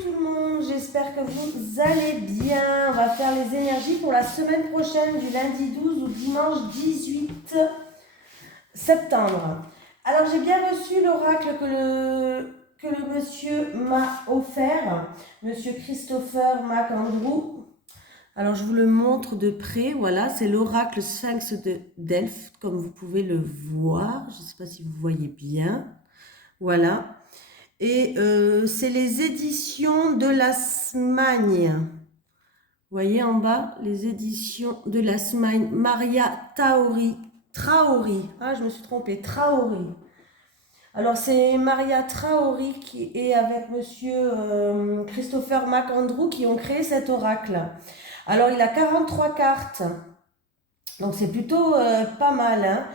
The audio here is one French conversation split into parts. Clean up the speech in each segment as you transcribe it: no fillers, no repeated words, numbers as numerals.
tout le monde, j'espère que vous allez bien. On va faire les énergies pour la semaine prochaine du lundi 12 au dimanche 18 septembre. Alors j'ai bien reçu l'oracle que le monsieur m'a offert, monsieur Christopher McAndrew. Alors je vous le montre de près, voilà, c'est l'oracle Sphinx de Delphes, comme vous pouvez le voir. Je ne sais pas si vous voyez bien, voilà. Et c'est les éditions de la Smagne. Vous voyez en bas, les éditions de la Smagne. Maria Traori. Ah, je me suis trompée. Traori. Alors, c'est Maria Traori qui est avec monsieur Christopher McAndrew qui ont créé cet oracle. Alors, il a 43 cartes. Donc, c'est plutôt pas mal, hein.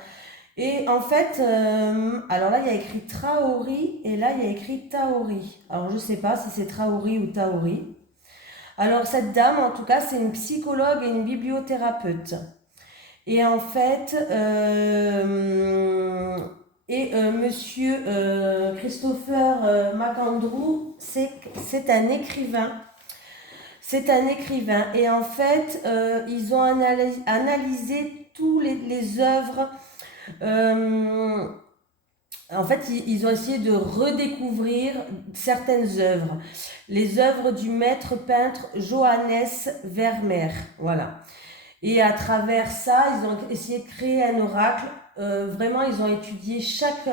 Et en fait, alors là, il y a écrit Traori et là, il y a écrit Taori. Alors, je ne sais pas si c'est Traori ou Taori. Alors, cette dame, en tout cas, c'est une psychologue et une bibliothérapeute. Et en fait, monsieur Christopher McAndrew, c'est un écrivain. C'est un écrivain. Et en fait, ils ont analysé tous les œuvres. En fait, ils ont essayé de redécouvrir certaines œuvres. Les œuvres du maître peintre Johannes Vermeer. Voilà. Et à travers ça, ils ont essayé de créer un oracle. Vraiment, ils ont étudié chaque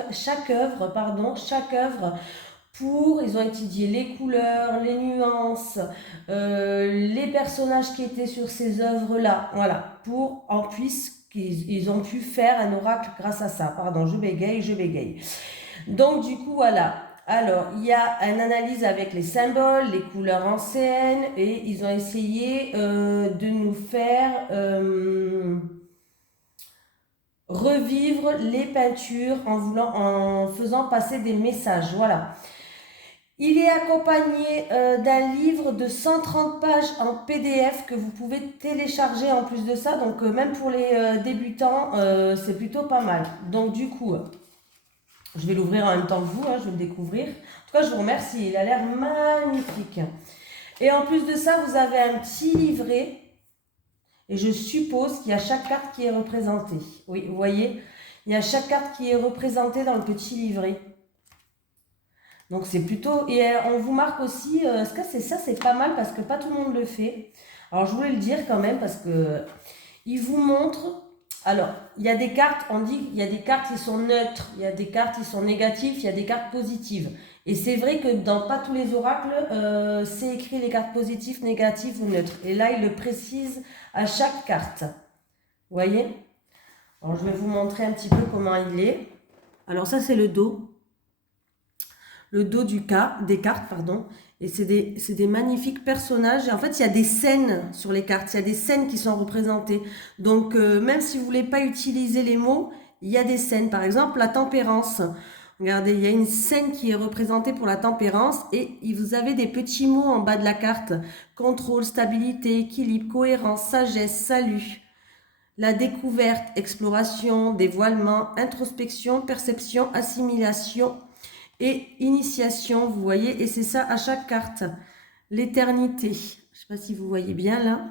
œuvre. Ils ont étudié les couleurs, les nuances, les personnages qui étaient sur ces œuvres-là. Voilà. Ils ont pu faire un oracle grâce à ça. Pardon, je bégaye. Donc, du coup, voilà. Alors, il y a une analyse avec les symboles, les couleurs anciennes, et ils ont essayé de nous faire revivre les peintures en faisant passer des messages. Voilà. Il est accompagné d'un livre de 130 pages en PDF que vous pouvez télécharger en plus de ça. Donc, même pour les débutants, c'est plutôt pas mal. Donc, du coup, je vais l'ouvrir en même temps que vous, hein, je vais le découvrir. En tout cas, je vous remercie, il a l'air magnifique. Et en plus de ça, vous avez un petit livret. Et je suppose qu'il y a chaque carte qui est représentée. Oui, vous voyez, il y a chaque carte qui est représentée dans le petit livret. Donc c'est plutôt... Et on vous marque aussi... ce que c'est ça, c'est pas mal parce que pas tout le monde le fait. Alors je voulais le dire quand même parce que... Il vous montre... Alors, il y a des cartes, on dit qu'il y a des cartes qui sont neutres, il y a des cartes qui sont négatives, il y a des cartes positives. Et c'est vrai que dans pas tous les oracles, c'est écrit les cartes positives, négatives ou neutres. Et là, il le précise à chaque carte. Vous voyez? Alors, je vais vous montrer un petit peu comment il est. Alors, ça, c'est le dos. Le dos des cartes, pardon. Et c'est des magnifiques personnages. Et en fait, il y a des scènes sur les cartes. Il y a des scènes qui sont représentées. Donc, même si vous ne voulez pas utiliser les mots, il y a des scènes. Par exemple, la tempérance. Regardez, il y a une scène qui est représentée pour la tempérance. Et vous avez des petits mots en bas de la carte. Contrôle, stabilité, équilibre, cohérence, sagesse, salut. La découverte, exploration, dévoilement, introspection, perception, assimilation et initiation, vous voyez, et c'est ça à chaque carte. L'éternité, je ne sais pas si vous voyez bien là.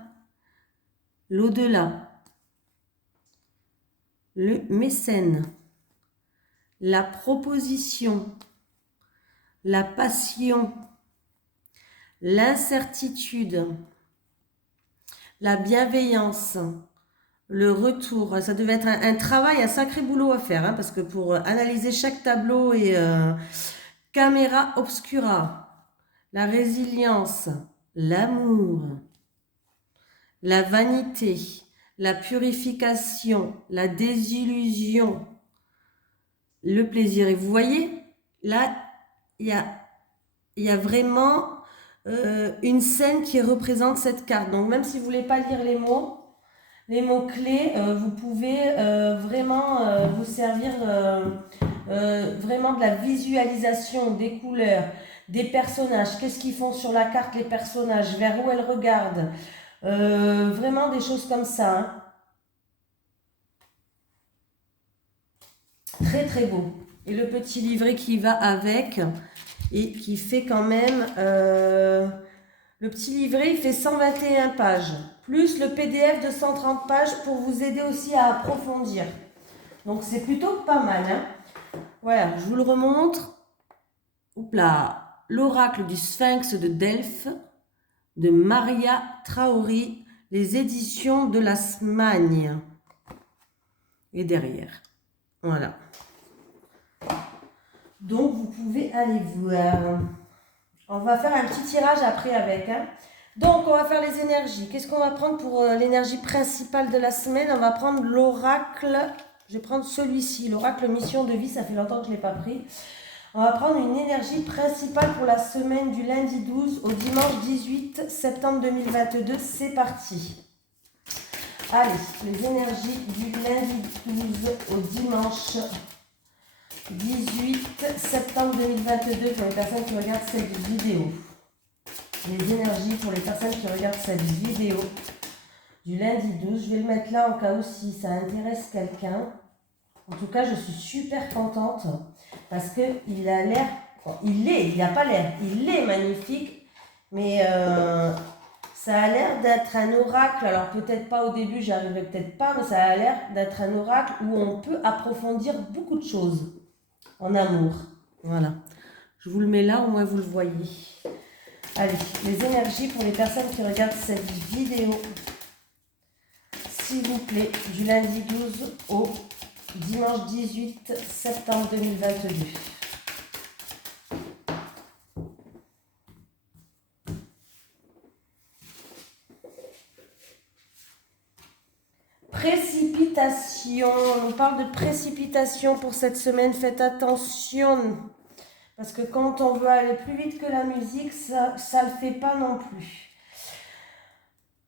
L'au-delà. Le mécène. La proposition. La passion. L'incertitude. La bienveillance. Le retour. Ça devait être un travail, un sacré boulot à faire, hein, parce que pour analyser chaque tableau et... Caméra obscura, la résilience, l'amour, la vanité, la purification, la désillusion, le plaisir. Et vous voyez, là, il y a vraiment une scène qui représente cette carte. Donc, même si vous ne voulez pas lire les mots-clés, vous pouvez vraiment vous servir vraiment de la visualisation des couleurs, des personnages, qu'est-ce qu'ils font sur la carte les personnages, vers où elles regardent, vraiment des choses comme ça, hein. Très très beau. Et le petit livret qui va avec, et qui fait quand même... le petit livret, il fait 121 pages, plus le PDF de 130 pages pour vous aider aussi à approfondir. Donc c'est plutôt pas mal. Hein. Voilà, je vous le remontre. Oups là, l'oracle du Sphinx de Delphes de Maria Traoré, les éditions de la Smagne. Et derrière, voilà. Donc vous pouvez aller voir. On va faire un petit tirage après avec. Hein. Donc on va faire les énergies. Qu'est-ce qu'on va prendre pour l'énergie principale de la semaine? On va prendre l'oracle. Je vais prendre celui-ci, l'oracle mission de vie. Ça fait longtemps que je ne l'ai pas pris. On va prendre une énergie principale pour la semaine du lundi 12 au dimanche 18 septembre 2022. C'est parti. Allez, les énergies du lundi 12 au dimanche 18 septembre 2022 pour les personnes qui regardent cette vidéo. Les énergies pour les personnes qui regardent cette vidéo du lundi 12. Je vais le mettre là en cas où si ça intéresse quelqu'un. En tout cas, je suis super contente parce qu'il a l'air, il n'a pas l'air, il est magnifique, mais ça a l'air d'être un oracle. Alors peut-être pas au début, j'y arriverai peut-être pas, mais ça a l'air d'être un oracle où on peut approfondir beaucoup de choses en amour. Voilà. Je vous le mets là, au moins vous le voyez. Allez, les énergies pour les personnes qui regardent cette vidéo. S'il vous plaît, du lundi 12 au dimanche 18 septembre 2022. Précipitation. On parle de précipitation pour cette semaine. Faites attention. Parce que quand on veut aller plus vite que la musique, ça ne le fait pas non plus.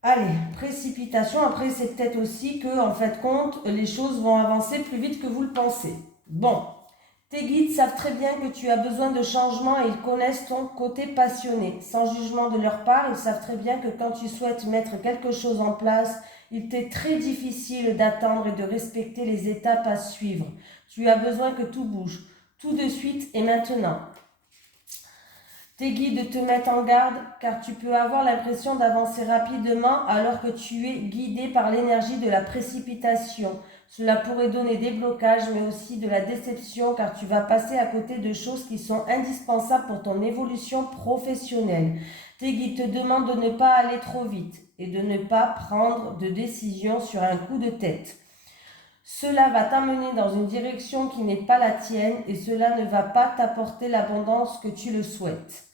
Allez, précipitation. Après, c'est peut-être aussi que, en fait, compte, les choses vont avancer plus vite que vous le pensez. Bon, tes guides savent très bien que tu as besoin de changement et ils connaissent ton côté passionné. Sans jugement de leur part, ils savent très bien que quand tu souhaites mettre quelque chose en place, il t'est très difficile d'attendre et de respecter les étapes à suivre. Tu as besoin que tout bouge, tout de suite et maintenant. Tes guides te mettent en garde car tu peux avoir l'impression d'avancer rapidement alors que tu es guidé par l'énergie de la précipitation. Cela pourrait donner des blocages mais aussi de la déception car tu vas passer à côté de choses qui sont indispensables pour ton évolution professionnelle. Tes guides te demandent de ne pas aller trop vite et de ne pas prendre de décision sur un coup de tête. Cela va t'amener dans une direction qui n'est pas la tienne et cela ne va pas t'apporter l'abondance que tu le souhaites.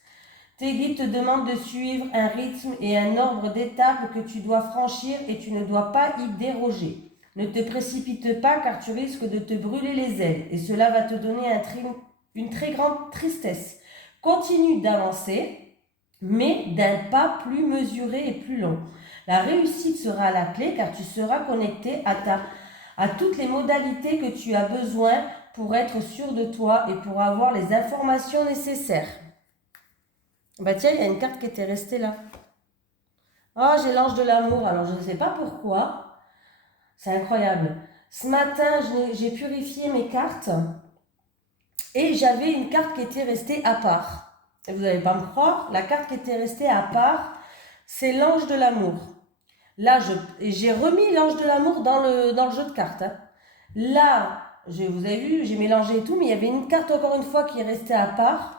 Tes guides te demandent de suivre un rythme et un ordre d'étapes que tu dois franchir et tu ne dois pas y déroger. Ne te précipite pas car tu risques de te brûler les ailes et cela va te donner une très grande tristesse. Continue d'avancer, mais d'un pas plus mesuré et plus long. La réussite sera la clé car tu seras connecté à toutes les modalités que tu as besoin pour être sûr de toi et pour avoir les informations nécessaires. Bah tiens, il y a une carte qui était restée là. Oh, j'ai l'ange de l'amour. Alors, je ne sais pas pourquoi. C'est incroyable. Ce matin, j'ai purifié mes cartes et j'avais une carte qui était restée à part. Et vous n'allez pas me croire, la carte qui était restée à part, c'est l'ange de l'amour. Là, j'ai remis l'ange de l'amour dans le jeu de cartes. Hein. Là, vous avez vu, j'ai mélangé et tout, mais il y avait une carte encore une fois qui est restée à part.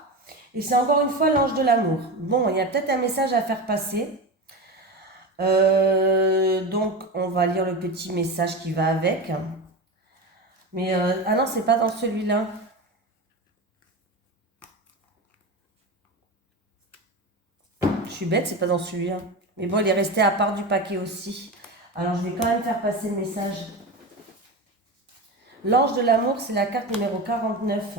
Et c'est encore une fois l'ange de l'amour. Bon, il y a peut-être un message à faire passer. Donc, on va lire le petit message qui va avec. Mais, ah non, c'est pas dans celui-là. Je suis bête, c'est pas dans celui-là. Mais bon, il est resté à part du paquet aussi. Alors, je vais quand même faire passer le message. L'ange de l'amour, c'est la carte numéro 49.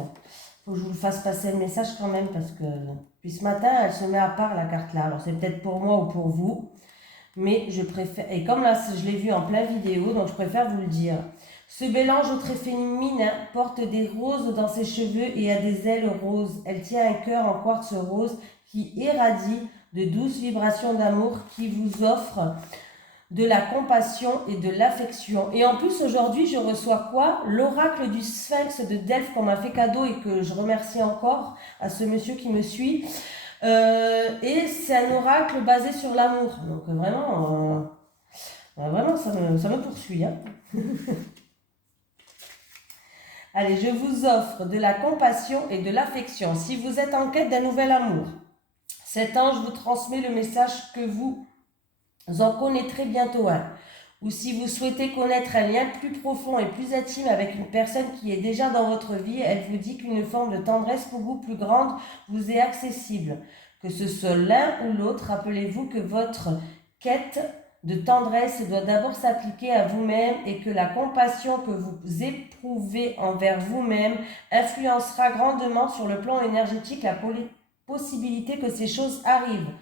Faut que je vous fasse passer le message quand même parce que puis ce matin, elle se met à part la carte là. Alors, c'est peut-être pour moi ou pour vous. Mais je préfère... Et comme là, je l'ai vu en plein vidéo, donc je préfère vous le dire. Ce bel ange au trait féminin porte des roses dans ses cheveux et a des ailes roses. Elle tient un cœur en quartz rose qui irradie de douces vibrations d'amour qui vous offre de la compassion et de l'affection. Et en plus, aujourd'hui, je reçois quoi? L'oracle du Sphinx de Delphes qu'on m'a fait cadeau et que je remercie encore à ce monsieur qui me suit. Et c'est un oracle basé sur l'amour. Donc vraiment ça me poursuit. Hein. Allez, je vous offre de la compassion et de l'affection. Si vous êtes en quête d'un nouvel amour, cet ange vous transmet le message que vous en connaîtrez bientôt un. Ou si vous souhaitez connaître un lien plus profond et plus intime avec une personne qui est déjà dans votre vie, elle vous dit qu'une forme de tendresse pour vous plus grande vous est accessible. Que ce soit l'un ou l'autre, rappelez-vous que votre quête de tendresse doit d'abord s'appliquer à vous-même et que la compassion que vous éprouvez envers vous-même influencera grandement sur le plan énergétique la possibilité que ces choses arrivent.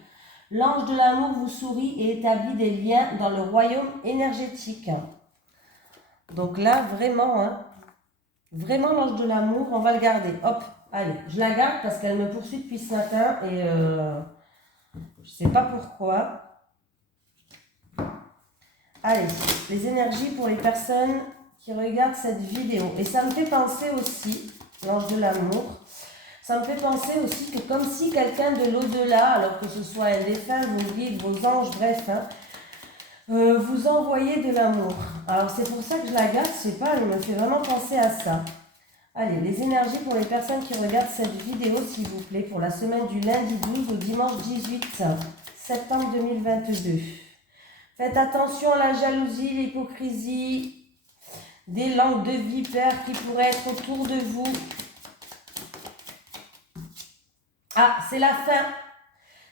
L'ange de l'amour vous sourit et établit des liens dans le royaume énergétique. Donc là, vraiment, hein, vraiment l'ange de l'amour, on va le garder. Hop, allez, je la garde parce qu'elle me poursuit depuis ce matin et je ne sais pas pourquoi. Allez, les énergies pour les personnes qui regardent cette vidéo. Et ça me fait penser aussi, l'ange de l'amour, ça me fait penser aussi que comme si quelqu'un de l'au-delà, alors que ce soit un défunt, vos guides, vos anges, bref, hein, vous envoyez de l'amour. Alors c'est pour ça que je la garde, je sais pas, elle me fait vraiment penser à ça. Allez, les énergies pour les personnes qui regardent cette vidéo, s'il vous plaît, pour la semaine du lundi 12 au dimanche 18 septembre 2022. Faites attention à la jalousie, l'hypocrisie, des langues de vipères qui pourraient être autour de vous. Ah, c'est la fin.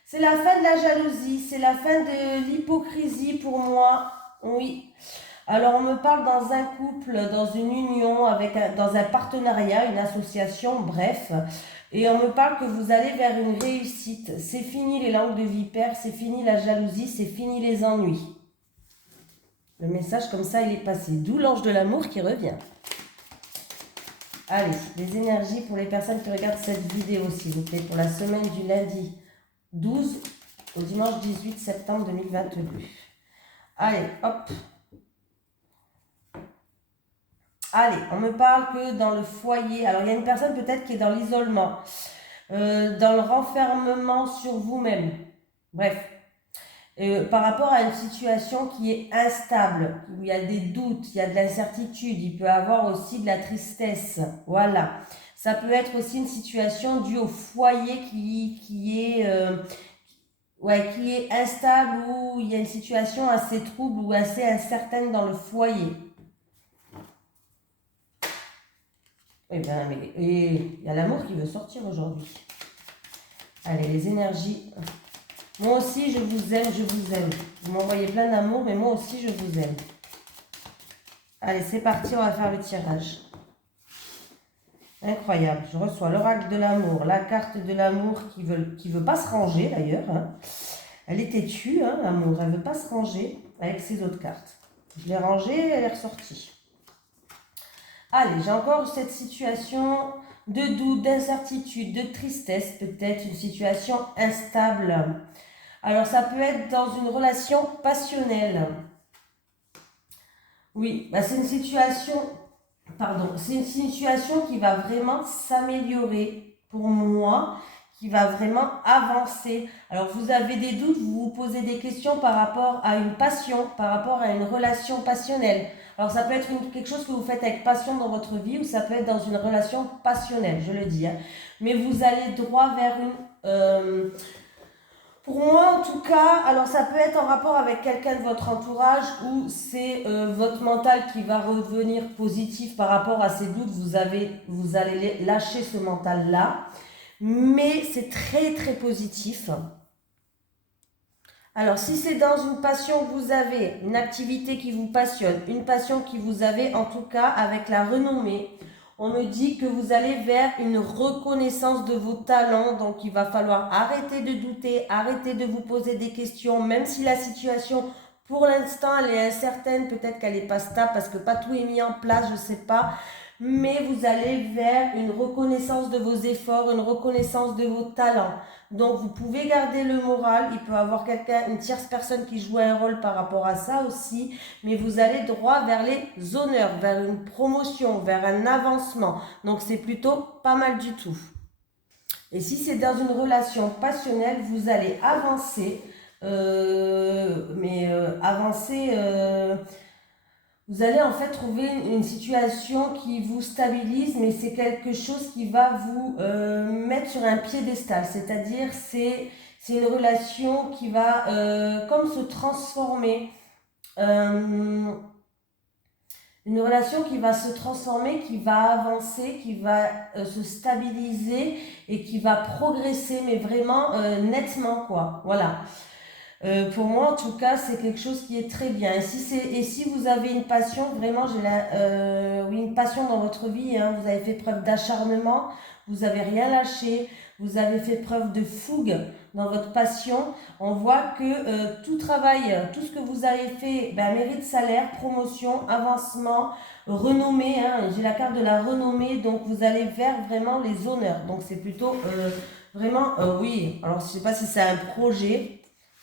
C'est la fin de la jalousie, c'est la fin de l'hypocrisie pour moi. Oui. Alors, on me parle dans un couple, dans une union, dans un partenariat, une association, bref. Et on me parle que vous allez vers une réussite. C'est fini les langues de vipères, c'est fini la jalousie, c'est fini les ennuis. Le message comme ça, il est passé. D'où l'ange de l'amour qui revient. Allez, les énergies pour les personnes qui regardent cette vidéo, s'il vous plaît, pour la semaine du lundi 12 au dimanche 18 septembre 2022. Allez, hop. Allez, on me parle que dans le foyer, alors il y a une personne peut-être qui est dans l'isolement, dans le renfermement sur vous-même. Bref, par rapport à une situation qui est instable, où il y a des doutes, il y a de l'incertitude, il peut avoir aussi de la tristesse. Voilà. Ça peut être aussi une situation due au foyer qui est instable, où il y a une situation assez trouble ou assez incertaine dans le foyer. Eh bien, mais il y a l'amour qui veut sortir aujourd'hui. Allez, les énergies. Moi aussi, je vous aime, je vous aime. Vous m'envoyez plein d'amour, mais moi aussi, je vous aime. Allez, c'est parti, on va faire le tirage. Incroyable. Je reçois l'oracle de l'amour, la carte de l'amour qui veut pas se ranger d'ailleurs. Hein. Elle est têtue, hein, l'amour. Elle veut pas se ranger avec ses autres cartes. Je l'ai rangée, elle est ressortie. Allez, j'ai encore cette situation de doute, d'incertitude, de tristesse, peut-être une situation instable. Alors, ça peut être dans une relation passionnelle. Oui, bah c'est une situation qui va vraiment s'améliorer pour moi, qui va vraiment avancer. Alors, vous avez des doutes, vous vous posez des questions par rapport à une passion, par rapport à une relation passionnelle. Alors, ça peut être quelque chose que vous faites avec passion dans votre vie ou ça peut être dans une relation passionnelle, je le dis. Hein. Mais vous allez droit vers une... Pour moi, en tout cas, alors ça peut être en rapport avec quelqu'un de votre entourage ou c'est votre mental qui va revenir positif par rapport à ces doutes. Vous allez lâcher ce mental-là. Mais c'est très, très positif. Alors, si c'est dans une passion que vous avez, une activité qui vous passionne, une passion qui vous avez, en tout cas, avec la renommée, on me dit que vous allez vers une reconnaissance de vos talents. Donc, il va falloir arrêter de douter, arrêter de vous poser des questions, même si la situation, pour l'instant, elle est incertaine. Peut-être qu'elle n'est pas stable parce que pas tout est mis en place, je ne sais pas. mais vous allez vers une reconnaissance de vos efforts, une reconnaissance de vos talents. Donc vous pouvez garder le moral, il peut y avoir quelqu'un, une tierce personne qui joue un rôle par rapport à ça aussi, mais vous allez droit vers les honneurs, vers une promotion, vers un avancement. Donc c'est plutôt pas mal du tout. Et si c'est dans une relation passionnelle, vous allez avancer, avancer, vous allez en fait trouver une situation qui vous stabilise, mais c'est quelque chose qui va vous mettre sur un piédestal, c'est-à-dire c'est une relation qui va comme se transformer. Une relation qui va se transformer, qui va avancer, qui va se stabiliser et qui va progresser, mais vraiment nettement, quoi. Voilà. Pour moi, en tout cas, c'est quelque chose qui est très bien. Et si vous avez une passion, vraiment, oui, une passion dans votre vie, hein, vous avez fait preuve d'acharnement, vous n'avez rien lâché, vous avez fait preuve de fougue dans votre passion, on voit que tout travail, tout ce que vous avez fait, mérite salaire, promotion, avancement, renommée. Hein, j'ai la carte de la renommée, donc vous allez vers vraiment les honneurs. Donc c'est plutôt vraiment, oui, alors je ne sais pas si c'est un projet.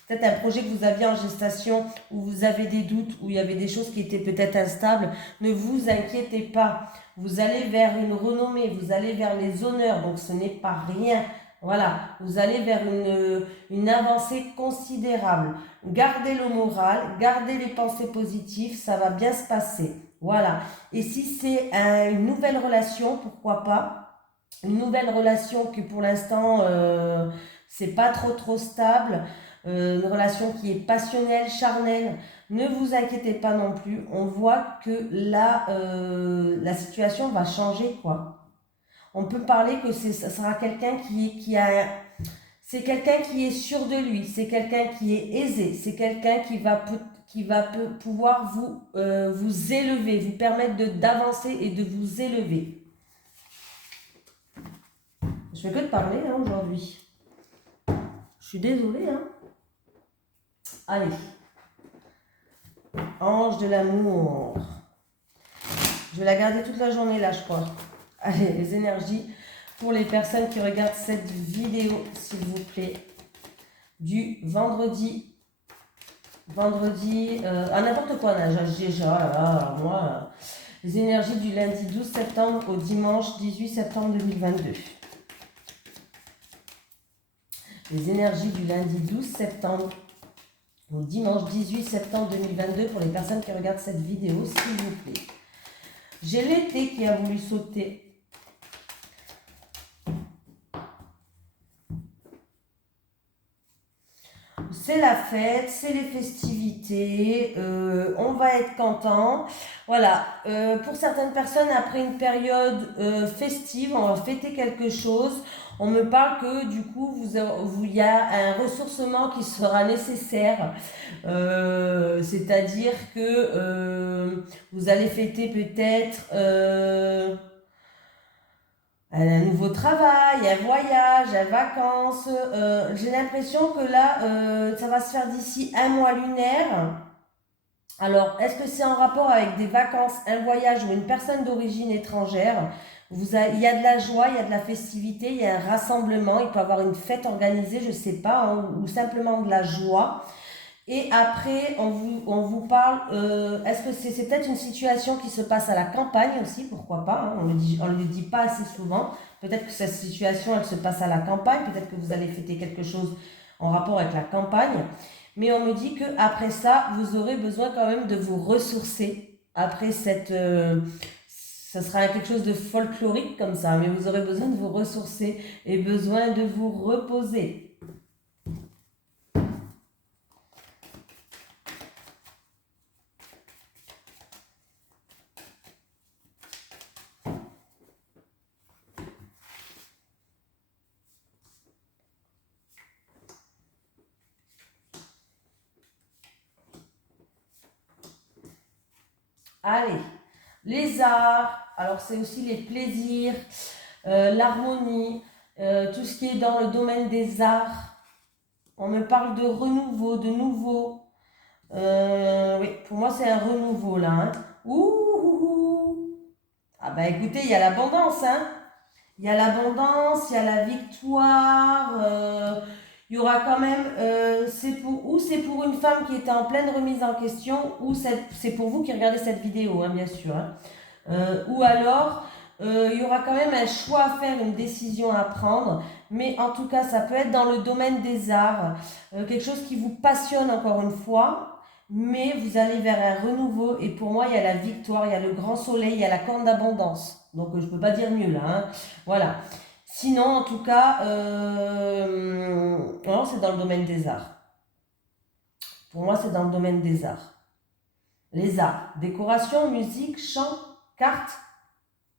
Peut-être un projet que vous aviez en gestation, où vous avez des doutes, où il y avait des choses qui étaient peut-être instables. Ne vous inquiétez pas. Vous allez vers une renommée, vous allez vers les honneurs, donc ce n'est pas rien. Voilà, vous allez vers une avancée considérable. Gardez le moral, gardez les pensées positives, ça va bien se passer. Voilà. Et si c'est une nouvelle relation, pourquoi pas? Une nouvelle relation que pour l'instant, c'est pas trop stable. Une relation qui est passionnelle, charnelle, ne vous inquiétez pas non plus. On voit que là, la situation va changer, quoi. On peut parler que ça sera quelqu'un c'est quelqu'un qui est sûr de lui, c'est quelqu'un qui est aisé, c'est quelqu'un qui va pouvoir vous élever, vous permettre d'avancer et de vous élever. Je fais que de parler hein, aujourd'hui. Je suis désolée, hein. Allez. Ange de l'amour. Je vais la garder toute la journée là, je crois. Allez, les énergies pour les personnes qui regardent cette vidéo, s'il vous plaît. Du vendredi. À n'importe quoi, déjà, moi. Les énergies du lundi 12 septembre au dimanche 18 septembre 2022. Les énergies du lundi 12 septembre au dimanche 18 septembre 2022 pour les personnes qui regardent cette vidéo, s'il vous plaît. J'ai l'été qui a voulu sauter. C'est la fête, c'est les festivités, on va être content. Voilà, pour certaines personnes, après une période festive, on va fêter quelque chose. On me parle que du coup, il y a un ressourcement qui sera nécessaire. C'est-à-dire que vous allez fêter peut-être un nouveau travail, un voyage, un vacances. J'ai l'impression que là, ça va se faire d'ici un mois lunaire. Alors, est-ce que c'est en rapport avec des vacances, un voyage ou une personne d'origine étrangère? Il y a de la joie, il y a de la festivité, il y a un rassemblement, il peut y avoir une fête organisée, je ne sais pas, hein, ou simplement de la joie. Et après, on vous parle, est-ce que c'est peut-être une situation qui se passe à la campagne aussi, pourquoi pas, hein, on le dit pas assez souvent. Peut-être que cette situation, elle se passe à la campagne, peut-être que vous allez fêter quelque chose en rapport avec la campagne. Mais on me dit qu'après ça, vous aurez besoin quand même de vous ressourcer. Après ça sera quelque chose de folklorique comme ça, mais vous aurez besoin de vous ressourcer et besoin de vous reposer. Allez, les arts, alors c'est aussi les plaisirs, l'harmonie, tout ce qui est dans le domaine des arts. On me parle de renouveau, de nouveau. Oui, pour moi c'est un renouveau là. Hein. Ouh, Ah bah écoutez, il y a l'abondance, hein. Il y a l'abondance, il y a la victoire. Il y aura quand même, c'est pour une femme qui était en pleine remise en question, ou c'est pour vous qui regardez cette vidéo, hein, bien sûr. Hein. Ou alors, il y aura quand même un choix à faire, une décision à prendre. Mais en tout cas, ça peut être dans le domaine des arts, quelque chose qui vous passionne encore une fois. Mais vous allez vers un renouveau. Et pour moi, il y a la victoire, il y a le grand soleil, il y a la corne d'abondance. Donc, je ne peux pas dire mieux là. Hein. Voilà. Sinon, en tout cas, non, c'est dans le domaine des arts. Pour moi, c'est dans le domaine des arts. Les arts, décoration, musique, chant, cartes.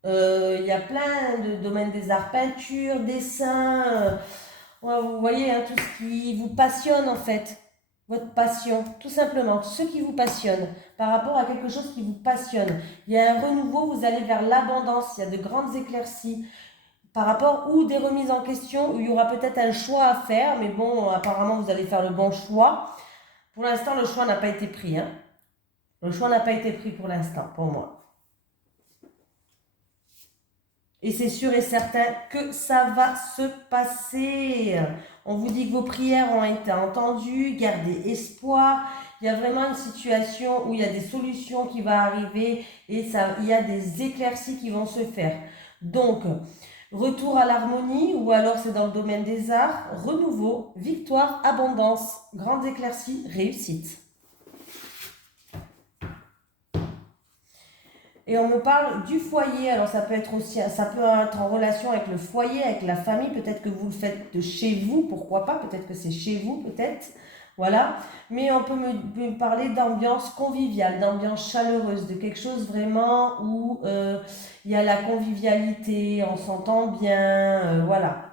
Il y a plein de domaines des arts, peinture, dessin. Ouais, vous voyez, hein, tout ce qui vous passionne en fait. Votre passion, tout simplement. Ce qui vous passionne par rapport à quelque chose qui vous passionne. Il y a un renouveau, vous allez vers l'abondance. Il y a de grandes éclaircies par rapport ou des remises en question où il y aura peut-être un choix à faire. Mais bon, apparemment, vous allez faire le bon choix. Pour l'instant, le choix n'a pas été pris. Hein. Le choix n'a pas été pris pour l'instant, pour moi. Et c'est sûr et certain que ça va se passer. On vous dit que vos prières ont été entendues, gardez espoir. Il y a vraiment une situation où il y a des solutions qui vont arriver et il y a des éclaircies qui vont se faire. Donc, retour à l'harmonie ou alors c'est dans le domaine des arts, renouveau, victoire, abondance, grandes éclaircies, réussite. Et on me parle du foyer, alors ça peut être aussi, ça peut être en relation avec le foyer, avec la famille, peut-être que vous le faites de chez vous, pourquoi pas, peut-être que c'est chez vous, peut-être, voilà. Mais on peut me parler d'ambiance conviviale, d'ambiance chaleureuse, de quelque chose vraiment où il y a la convivialité, on s'entend bien, voilà.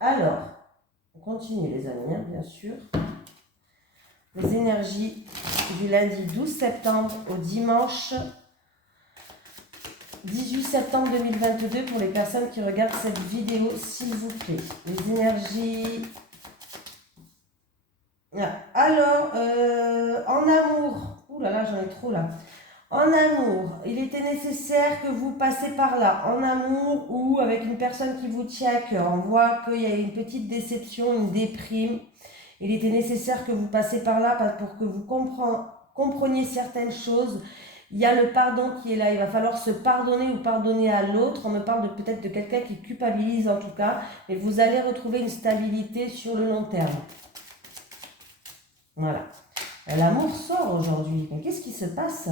Alors, on continue les amis, hein, bien sûr. Les énergies du lundi 12 septembre au dimanche 18 septembre 2022 pour les personnes qui regardent cette vidéo, s'il vous plaît. Les énergies. Alors, en amour. Ouh là là, j'en ai trop là. En amour, il était nécessaire que vous passiez par là. En amour ou avec une personne qui vous tient à cœur. On voit qu'il y a une petite déception, une déprime. Il était nécessaire que vous passiez par là pour que vous compreniez certaines choses. Il y a le pardon qui est là. Il va falloir se pardonner ou pardonner à l'autre. On me parle peut-être de quelqu'un qui culpabilise en tout cas. Mais vous allez retrouver une stabilité sur le long terme. Voilà. L'amour sort aujourd'hui. Mais qu'est-ce qui se passe ?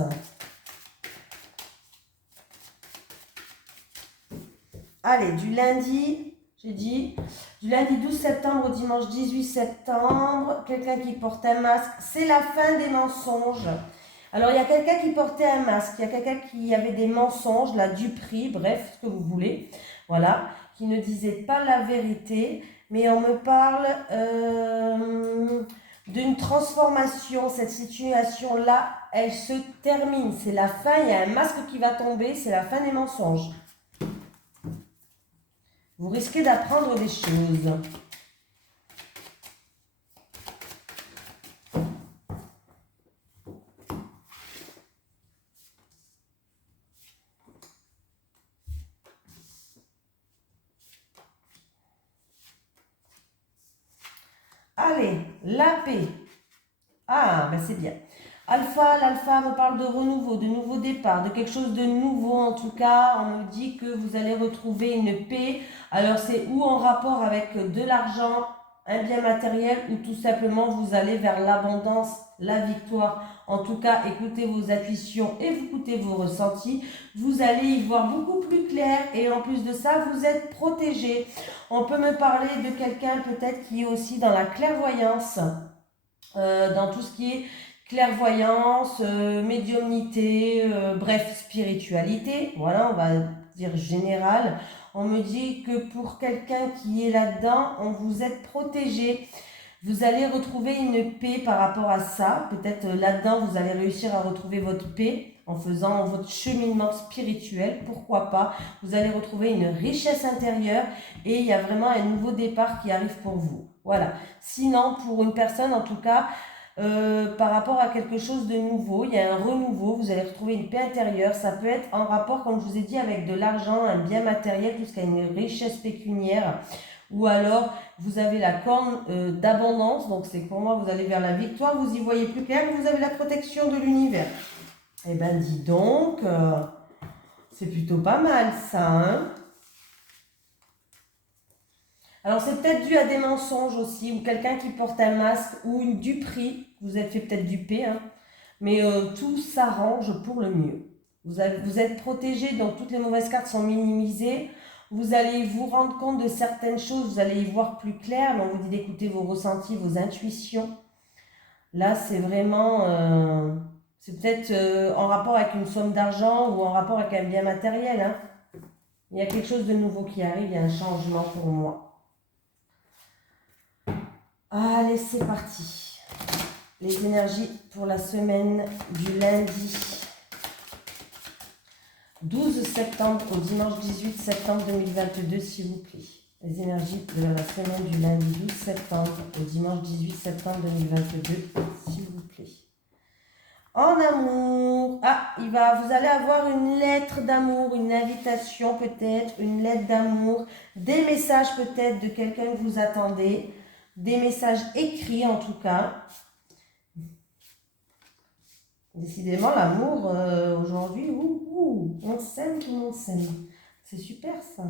Allez, du lundi, j'ai dit, du lundi 12 septembre au dimanche 18 septembre, quelqu'un qui porte un masque, c'est la fin des mensonges. Alors, il y a quelqu'un qui portait un masque, il y a quelqu'un qui avait des mensonges, la duperie, bref, ce que vous voulez, voilà, qui ne disait pas la vérité, mais on me parle d'une transformation, cette situation-là, elle se termine, c'est la fin, il y a un masque qui va tomber, c'est la fin des mensonges. Vous risquez d'apprendre des choses. Allez, la paix. Ah, ben c'est bien. L'alpha me parle de renouveau, de nouveau départ, de quelque chose de nouveau en tout cas. On me dit que vous allez retrouver une paix. Alors c'est ou en rapport avec de l'argent, un bien matériel, ou tout simplement vous allez vers l'abondance, la victoire. En tout cas, écoutez vos intuitions et vous écoutez vos ressentis. Vous allez y voir beaucoup plus clair et en plus de ça, vous êtes protégé. On peut me parler de quelqu'un peut-être qui est aussi dans la clairvoyance, dans tout ce qui est clairvoyance, médiumnité, bref, spiritualité, voilà, on va dire général. On me dit que pour quelqu'un qui est là-dedans, on vous êtes protégé. Vous allez retrouver une paix par rapport à ça. Peut-être là-dedans, vous allez réussir à retrouver votre paix. en faisant votre cheminement spirituel, pourquoi pas. Vous allez retrouver une richesse intérieure et il y a vraiment un nouveau départ qui arrive pour vous. Voilà. Sinon, pour une personne, en tout cas, par rapport à quelque chose de nouveau, il y a un renouveau, vous allez retrouver une paix intérieure. Ça peut être en rapport, comme je vous ai dit, avec de l'argent, un bien matériel, tout ce qui a une richesse pécuniaire. Ou alors, vous avez la corne d'abondance, donc c'est pour moi, vous allez vers la victoire, vous y voyez plus clair, vous avez la protection de l'univers. Eh ben, dis donc, c'est plutôt pas mal ça, hein? Alors, c'est peut-être dû à des mensonges aussi, ou quelqu'un qui porte un masque, ou une duperie, vous êtes fait peut-être duper, hein? Mais tout s'arrange pour le mieux. Vous êtes protégé, donc toutes les mauvaises cartes sont minimisées. Vous allez vous rendre compte de certaines choses, vous allez y voir plus clair, mais on vous dit d'écouter vos ressentis, vos intuitions. Là, c'est vraiment, c'est peut-être en rapport avec une somme d'argent ou en rapport avec un bien matériel, hein. Il y a quelque chose de nouveau qui arrive, il y a un changement pour moi. Allez, c'est parti. Les énergies pour la semaine du lundi 12 septembre au dimanche 18 septembre 2022, s'il vous plaît. Les énergies de la semaine du lundi 12 septembre au dimanche 18 septembre 2022, s'il vous plaît. En amour, vous allez avoir une lettre d'amour, une invitation peut-être, une lettre d'amour, des messages peut-être de quelqu'un que vous attendez, des messages écrits en tout cas. Décidément, l'amour, aujourd'hui, on s'aime, tout le monde s'aime. C'est super, ça.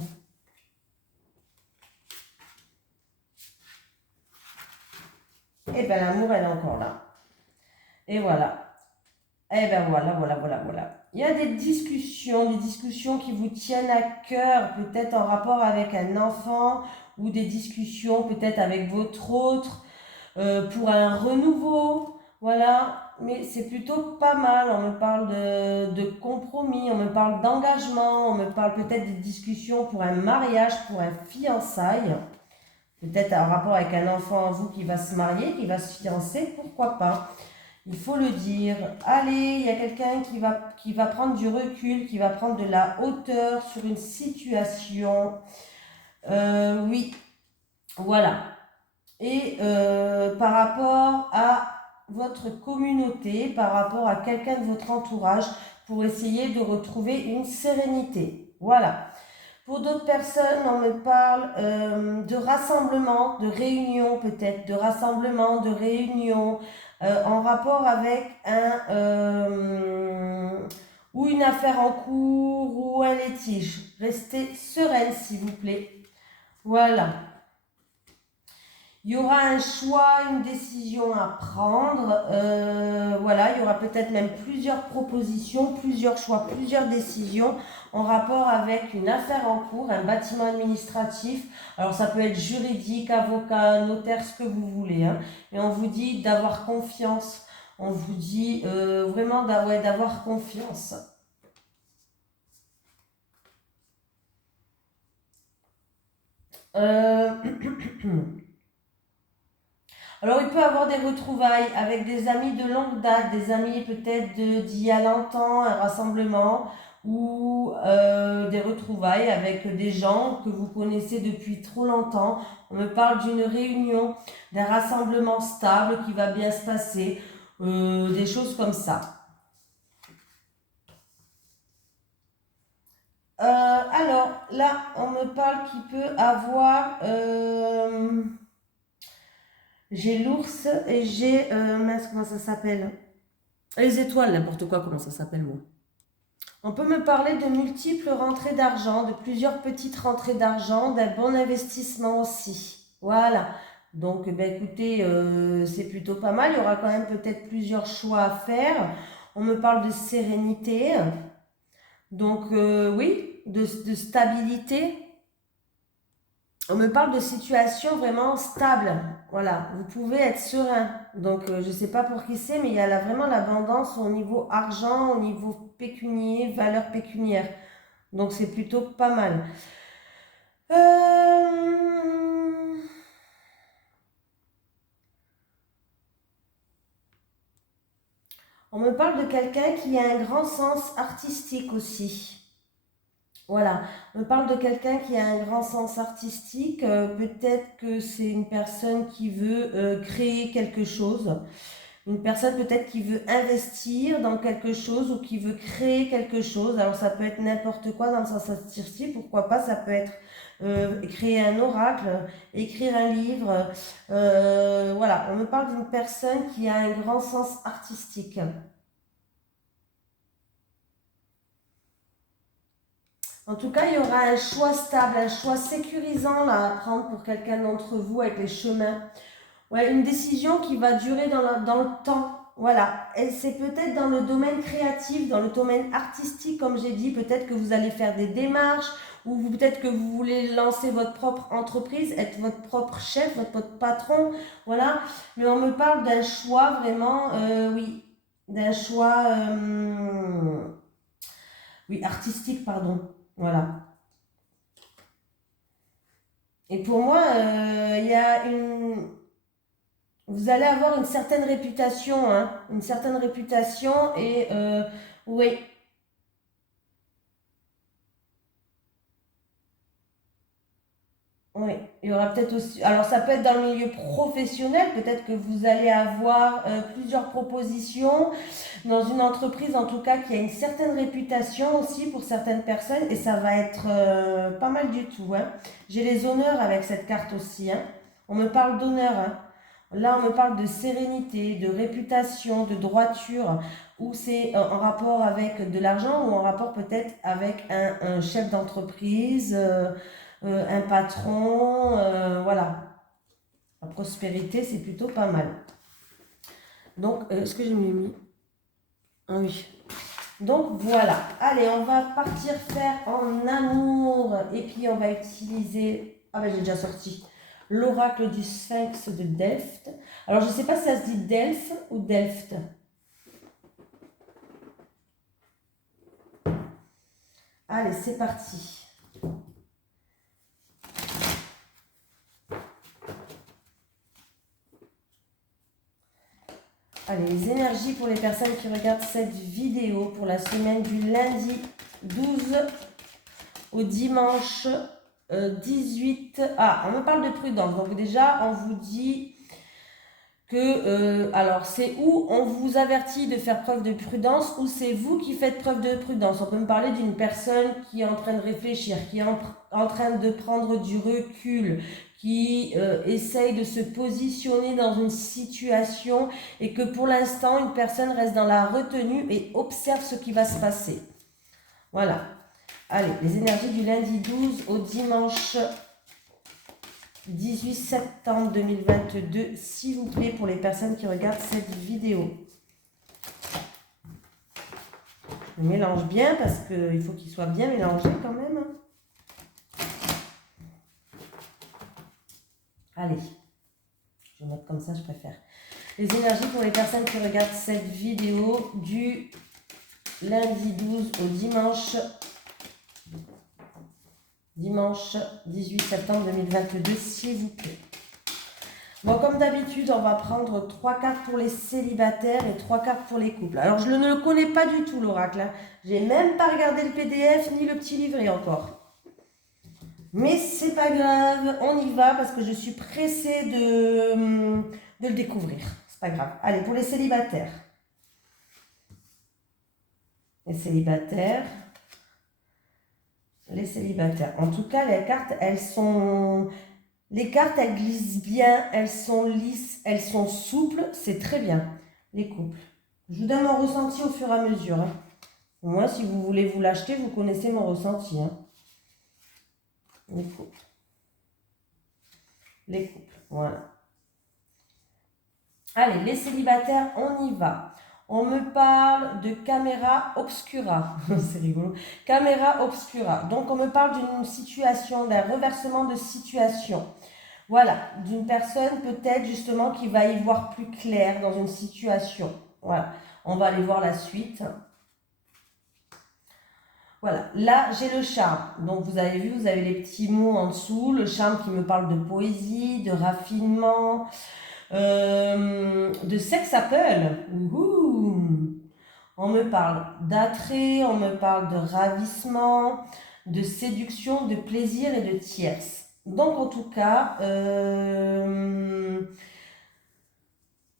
Et bien, l'amour, elle est encore là. Et voilà. Et bien, voilà. Il y a des discussions qui vous tiennent à cœur, peut-être en rapport avec un enfant, ou des discussions peut-être avec votre autre, pour un renouveau. Voilà. Mais c'est plutôt pas mal, on me parle de compromis, on me parle d'engagement, on me parle peut-être des discussions pour un mariage, pour un fiançailles, peut-être en rapport avec un enfant en vous qui va se marier, qui va se fiancer, pourquoi pas, il faut le dire. Allez, il y a quelqu'un qui va prendre du recul, qui va prendre de la hauteur sur une situation, oui, voilà. Et par rapport à votre communauté, par rapport à quelqu'un de votre entourage, pour essayer de retrouver une sérénité. Voilà. Pour d'autres personnes, on me parle de rassemblement, de réunion peut-être, de rassemblement, de réunion, en rapport avec ou une affaire en cours ou un litige. Restez sereine s'il vous plaît. Voilà. Il y aura un choix, une décision à prendre. Voilà, il y aura peut-être même plusieurs propositions, plusieurs choix, plusieurs décisions en rapport avec une affaire en cours, un bâtiment administratif. Alors ça peut être juridique, avocat, notaire, ce que vous voulez, hein. Et on vous dit d'avoir confiance. On vous dit vraiment d'avoir confiance. Alors, il peut y avoir des retrouvailles avec des amis de longue date, des amis peut-être d'il y a longtemps, un rassemblement, ou des retrouvailles avec des gens que vous connaissez depuis trop longtemps. On me parle d'une réunion, d'un rassemblement stable qui va bien se passer, des choses comme ça. Alors, là, on me parle qu'il peut avoir... j'ai l'ours et j'ai... mince, comment ça s'appelle? Les étoiles, n'importe quoi, comment ça s'appelle, moi. On peut me parler de multiples rentrées d'argent, de plusieurs petites rentrées d'argent, d'un bon investissement aussi. Voilà. Donc, ben, écoutez, c'est plutôt pas mal. Il y aura quand même peut-être plusieurs choix à faire. On me parle de sérénité. Donc, oui, de stabilité. On me parle de situation vraiment stable. Voilà, vous pouvez être serein. Donc, je ne sais pas pour qui c'est, mais il y a là vraiment l'abondance au niveau argent, au niveau pécunier, valeur pécuniaire. Donc, c'est plutôt pas mal. On me parle de quelqu'un qui a un grand sens artistique aussi. Voilà, on me parle de quelqu'un qui a un grand sens artistique. Peut-être que c'est une personne qui veut créer quelque chose. Une personne peut-être qui veut investir dans quelque chose ou qui veut créer quelque chose. Alors ça peut être n'importe quoi dans le sens artistique. Pourquoi pas, ça peut être créer un oracle, écrire un livre. Voilà, on me parle d'une personne qui a un grand sens artistique. En tout cas, il y aura un choix stable, un choix sécurisant là, à prendre pour quelqu'un d'entre vous avec les chemins. Ouais, une décision qui va durer dans le temps. Voilà. Et c'est peut-être dans le domaine créatif, dans le domaine artistique, comme j'ai dit. Peut-être que vous allez faire des démarches ou peut-être que vous voulez lancer votre propre entreprise, être votre propre chef, votre patron. Voilà. Mais on me parle d'un choix vraiment, oui, d'un choix, oui, artistique, pardon. Voilà. Et pour moi, il y a une... Vous allez avoir une certaine réputation, hein, une certaine réputation et oui, oui. Il y aura peut-être aussi... Alors ça peut être dans le milieu professionnel, peut-être que vous allez avoir plusieurs propositions dans une entreprise en tout cas qui a une certaine réputation aussi pour certaines personnes et ça va être pas mal du tout, hein. J'ai les honneurs avec cette carte aussi, hein. On me parle d'honneur, hein. Là, on me parle de sérénité, de réputation, de droiture, ou c'est en rapport avec de l'argent ou en rapport peut-être avec un chef d'entreprise, un patron, voilà. La prospérité, c'est plutôt pas mal. Donc, est-ce que j'ai mieux mis? Ah oui. Donc voilà, allez, on va partir faire en amour et puis on va utiliser, ah ben j'ai déjà sorti, l'oracle du sphinx de Delft. Alors je ne sais pas si ça se dit Delphes ou Delft. Allez, c'est parti. Allez, les énergies pour les personnes qui regardent cette vidéo pour la semaine du lundi 12 au dimanche 18. Ah, on me parle de prudence. Donc déjà, on vous dit que, alors c'est où on vous avertit de faire preuve de prudence ou c'est vous qui faites preuve de prudence. On peut me parler d'une personne qui est en train de réfléchir, qui est en train de prendre du recul, qui essaye de se positionner dans une situation et que pour l'instant, une personne reste dans la retenue et observe ce qui va se passer. Voilà. Allez, les énergies du lundi 12 au dimanche 18 septembre 2022, s'il vous plaît, pour les personnes qui regardent cette vidéo. Je mélange bien parce qu'il faut qu'il soit bien mélangé quand même. Allez, je vais mettre comme ça, je préfère. Les énergies pour les personnes qui regardent cette vidéo du lundi 12 au dimanche 18 septembre 2022, s'il vous plaît. Bon, comme d'habitude, on va prendre 3 cartes pour les célibataires et 3 cartes pour les couples. Alors, je ne le connais pas du tout, l'oracle. J'ai même pas regardé le PDF ni le petit livret encore. Mais c'est pas grave, on y va parce que je suis pressée de le découvrir. C'est pas grave. Allez, pour les célibataires. Les célibataires. Les célibataires. En tout cas, les cartes, les cartes, elles glissent bien, elles sont lisses, elles sont souples, c'est très bien. Les couples. Je vous donne mon ressenti au fur et à mesure, hein. Moi, si vous voulez vous l'acheter, vous connaissez mon ressenti, hein. Les couples. Les couples, voilà. Allez, les célibataires, on y va. On me parle de caméra obscura. C'est rigolo. Caméra obscura. Donc, on me parle d'une situation, d'un reversement de situation. Voilà, d'une personne peut-être justement qui va y voir plus clair dans une situation. Voilà, on va aller voir la suite. Voilà, là j'ai le charme. Donc vous avez vu, vous avez les petits mots en dessous. Le charme qui me parle de poésie, de raffinement, de sex appeal. Ouhou. On me parle d'attrait, on me parle de ravissement, de séduction, de plaisir et de tierce. Donc en tout cas,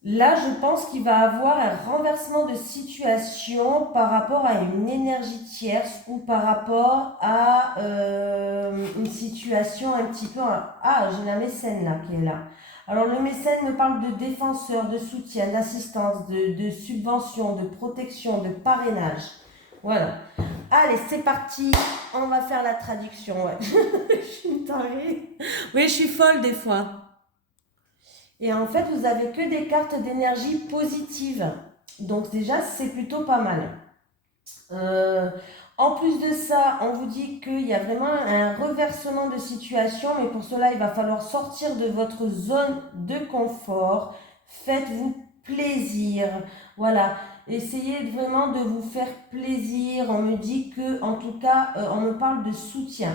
là je pense qu'il va avoir un renversement de situation par rapport à une énergie tierce ou par rapport à une situation un petit peu... Ah, j'ai la mécène là qui est là. Alors le mécène me parle de défenseur, de soutien, d'assistance, de subvention, de protection, de parrainage. Voilà. Allez, c'est parti. On va faire la traduction. Ouais. Je suis une tarée. Oui, je suis folle des fois. Et en fait, vous avez que des cartes d'énergie positive. Donc déjà, c'est plutôt pas mal. Euh, En plus de ça, on vous dit qu'il y a vraiment un reversement de situation, mais pour cela, il va falloir sortir de votre zone de confort. Faites-vous plaisir. Voilà. Essayez vraiment de vous faire plaisir. On me dit que, en tout cas, on me parle de soutien.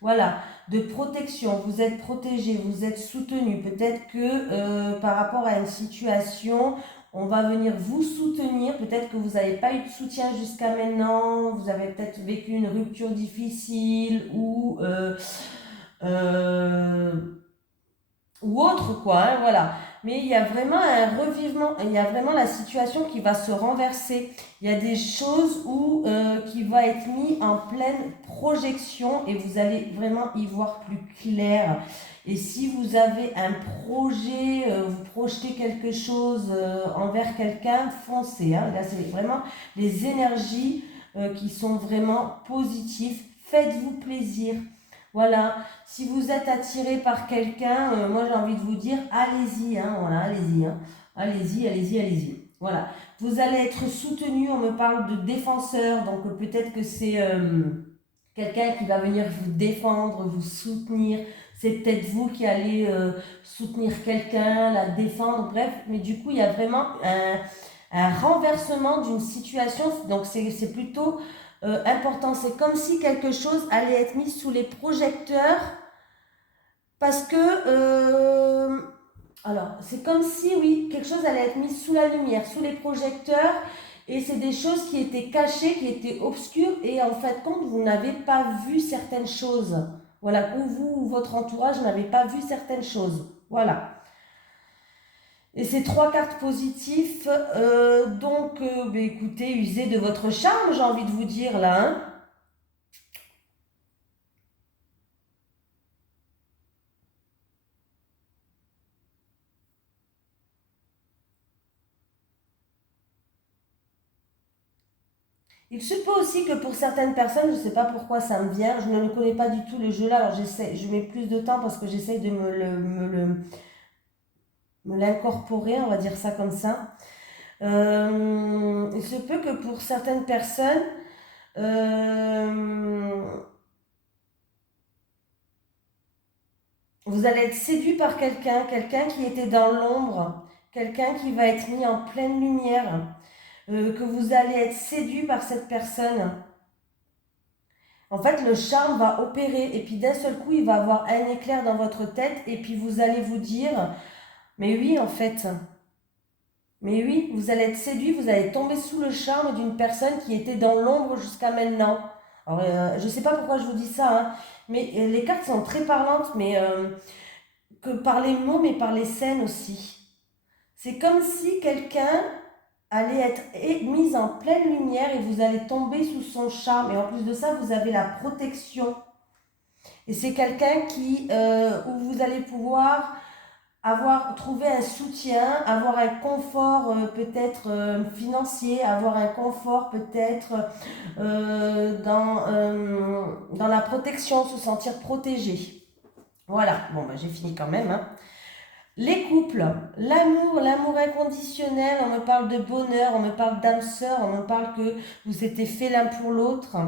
Voilà, de protection. Vous êtes protégé, vous êtes soutenu. Peut-être que par rapport à une situation, on va venir vous soutenir. Peut-être que vous n'avez pas eu de soutien jusqu'à maintenant. Vous avez peut-être vécu une rupture difficile euh, ou autre quoi, hein, voilà. Mais il y a vraiment un revivement, il y a vraiment la situation qui va se renverser. Il y a des choses qui va être mis en pleine projection et vous allez vraiment y voir plus clair. Et si vous avez un projet, vous projetez quelque chose envers quelqu'un, foncez. Hein. Là, c'est vraiment les énergies qui sont vraiment positives. Faites-vous plaisir. Voilà, si vous êtes attiré par quelqu'un, moi j'ai envie de vous dire, allez-y, hein, voilà, allez-y, hein, allez-y, allez-y, allez-y. Voilà, vous allez être soutenu, on me parle de défenseur, donc peut-être que c'est quelqu'un qui va venir vous défendre, vous soutenir. C'est peut-être vous qui allez soutenir quelqu'un, la défendre, bref, mais du coup il y a vraiment un renversement d'une situation, donc c'est plutôt important. C'est comme si quelque chose allait être mis sous les projecteurs parce que, alors, c'est comme si, oui, quelque chose allait être mis sous la lumière, sous les projecteurs, et c'est des choses qui étaient cachées, qui étaient obscures, et en fait, compte, vous n'avez pas vu certaines choses. Voilà, ou vous ou votre entourage n'avez pas vu certaines choses. Voilà. Et ces trois cartes positives, bah, écoutez, usez de votre charme, j'ai envie de vous dire là, hein. Il se peut aussi que pour certaines personnes, je ne sais pas pourquoi ça me vient, je ne connais pas du tout le jeu là, alors j'essaie, je mets plus de temps parce que j'essaie de me l'incorporer, on va dire ça comme ça. Il se peut que pour certaines personnes, euh, vous allez être séduit par quelqu'un, quelqu'un qui était dans l'ombre, quelqu'un qui va être mis en pleine lumière, que vous allez être séduit par cette personne. En fait, le charme va opérer et puis d'un seul coup, il va avoir un éclair dans votre tête et puis vous allez vous dire, mais oui, en fait, mais oui, vous allez être séduit, vous allez tomber sous le charme d'une personne qui était dans l'ombre jusqu'à maintenant. Alors, je ne sais pas pourquoi je vous dis ça, hein, mais les cartes sont très parlantes, mais que par les mots, mais par les scènes aussi. C'est comme si quelqu'un allait être mise en pleine lumière et vous allez tomber sous son charme. Et en plus de ça, vous avez la protection. Et c'est quelqu'un où vous allez pouvoir trouver un soutien, avoir un confort peut-être financier, avoir un confort peut-être dans la protection, se sentir protégé. Voilà, bon, bah, j'ai fini quand même, hein. Les couples, l'amour inconditionnel, on me parle de bonheur, on me parle d'âme sœur, on me parle que vous étiez faits l'un pour l'autre.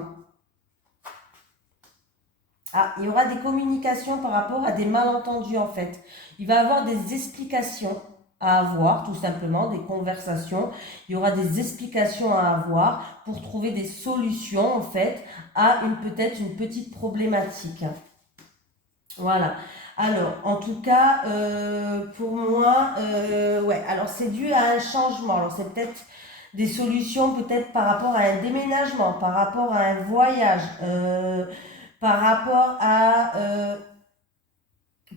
Ah, il y aura des communications par rapport à des malentendus en fait. Il va y avoir des explications à avoir, tout simplement, des conversations. Il y aura des explications à avoir pour trouver des solutions en fait à peut-être une petite problématique. Voilà. Alors, en tout cas, pour moi, ouais. Alors c'est dû à un changement. Alors c'est peut-être des solutions peut-être par rapport à un déménagement, par rapport à un voyage, par rapport à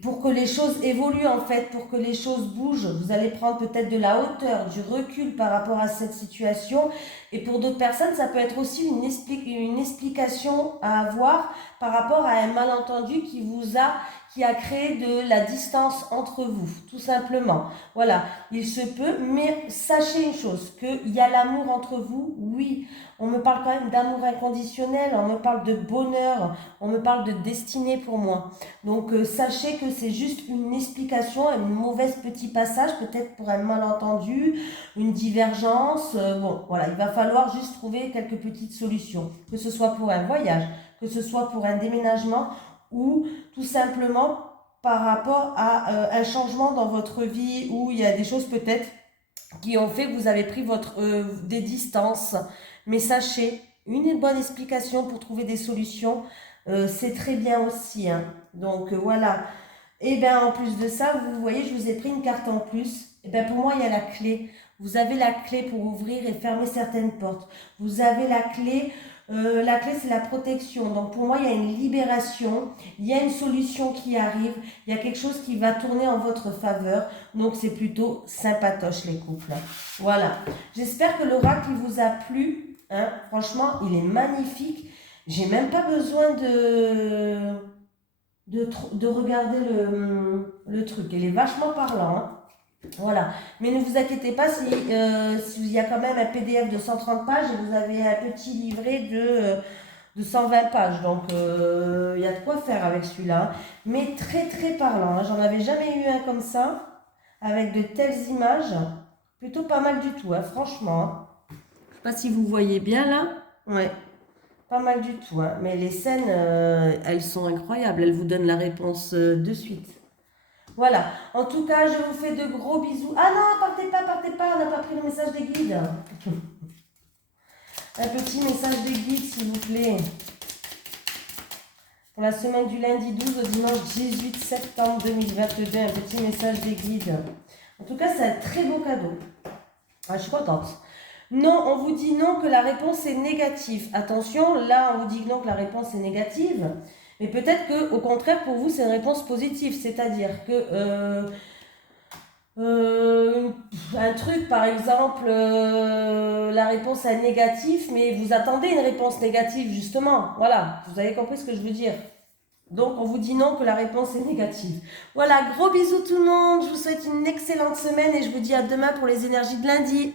pour que les choses évoluent en fait, pour que les choses bougent, vous allez prendre peut-être de la hauteur, du recul par rapport à cette situation. Et pour d'autres personnes, ça peut être aussi une explication à avoir par rapport à un malentendu qui a créé de la distance entre vous, tout simplement. Voilà, il se peut, mais sachez une chose, qu'il y a l'amour entre vous, oui. On me parle quand même d'amour inconditionnel, on me parle de bonheur, on me parle de destinée pour moi. Donc sachez que c'est juste une explication, un mauvais petit passage, peut-être pour un malentendu, une divergence. Bon, voilà, il va falloir juste trouver quelques petites solutions, que ce soit pour un voyage, que ce soit pour un déménagement ou tout simplement par rapport à un changement dans votre vie où il y a des choses peut-être qui ont fait que vous avez pris des distances. Mais sachez, une bonne explication pour trouver des solutions, c'est très bien aussi, hein. Donc voilà. Et bien en plus de ça, vous voyez, je vous ai pris une carte en plus. Et bien pour moi, il y a la clé. Vous avez la clé pour ouvrir et fermer certaines portes. Vous avez la clé. La clé, c'est la protection. Donc pour moi, il y a une libération. Il y a une solution qui arrive. Il y a quelque chose qui va tourner en votre faveur. Donc c'est plutôt sympatoche les couples. Voilà. J'espère que l'oracle vous a plu. Hein. Franchement, il est magnifique. J'ai même pas besoin de regarder le truc. Elle est vachement parlant. Hein. Voilà. Mais ne vous inquiétez pas si il y a quand même un PDF de 130 pages et vous avez un petit livret de 120 pages. Donc, il y a de quoi faire avec celui-là. Mais très, très parlant. Hein. J'en avais jamais eu un comme ça, avec de telles images. Plutôt pas mal du tout, hein, franchement. Hein. Je sais pas si vous voyez bien là. Ouais. Pas mal du tout, hein. Mais les scènes, elles sont incroyables. Elles vous donnent la réponse de suite. Voilà. En tout cas, je vous fais de gros bisous. Ah non, partez pas, on n'a pas pris le message des guides. Un petit message des guides, s'il vous plaît. Pour la semaine du lundi 12 au dimanche 18 septembre 2022, un petit message des guides. En tout cas, c'est un très beau cadeau. Ah, je suis contente. Non, on vous dit non que la réponse est négative. Attention, là, on vous dit non que la réponse est négative. Mais peut-être que, au contraire, pour vous, c'est une réponse positive. C'est-à-dire que un truc, par exemple, la réponse est négative, mais vous attendez une réponse négative, justement. Voilà, vous avez compris ce que je veux dire. Donc, on vous dit non que la réponse est négative. Voilà, gros bisous tout le monde. Je vous souhaite une excellente semaine et je vous dis à demain pour les énergies de lundi.